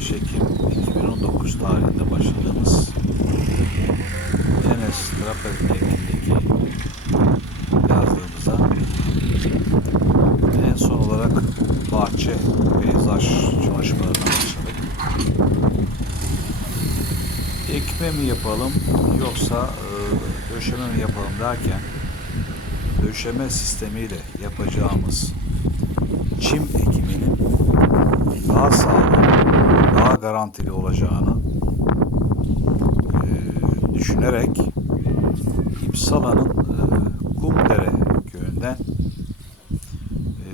15 Ekim 2019 tarihinde başladığımız Enes Trapez Devri'ndeki yazdığımıza en son olarak bahçe, peyzaj çalışmalarına başladık. Ekme mi yapalım yoksa e, döşeme mi yapalım derken döşeme sistemiyle yapacağımız çim ekiminin daha daha garantili olacağını e, düşünerek İpsala'nın e, Kumdere köyünden e,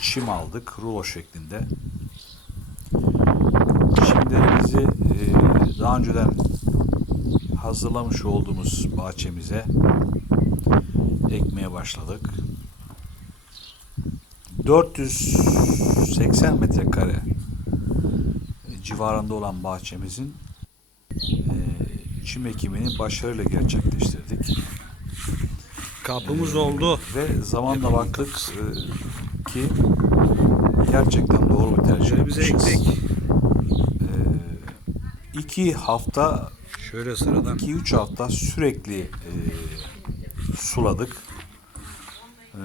çim aldık rulo şeklinde. Çimlerimizi e, daha önceden hazırlamış olduğumuz bahçemize ekmeye başladık. 480 metrekare civarında olan bahçemizin e, çim ekimini başarıyla gerçekleştirdik. Kapımız oldu. Ve zamanla baktık e, ki gerçekten doğru bir tercih yapmışız. E, iki hafta, Şöyle sıradan. iki üç hafta sürekli e, suladık. E,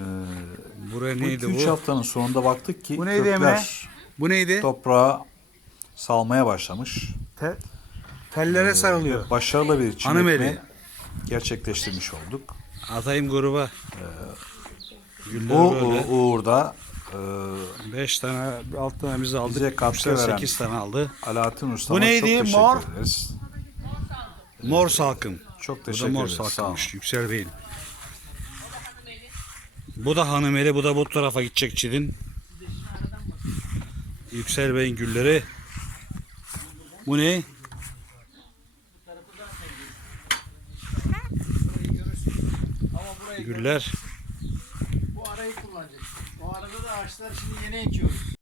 Buraya bu neydi 2-3 bu? haftanın sonunda baktık ki Bu neydi kökler? Bu neydi? toprağa salmaya başlamış. Te- tellere sarılıyor. Başarılı bir eli. gerçekleştirmiş olduk. Atayım gruba. Güller Bu böyle. uğurda e, 5 tane, 6 tane biz aldık. Bize katkı veren- 8 tane aldı. Alaaddin Usta'ma Bu neydi? çok teşekkür Mor? ederiz. Mor salkım. Çok Bu da teşekkür mor ederiz. Salkımmış. Yüksel Bey'in. Bu da hanımeli. Bu da bu tarafa gidecek çidin. Yüksel Bey'in gülleri. Bu ne? Güller. Bu arayı kullanacak. O arada da ağaçlar şimdi yeni ekiyoruz.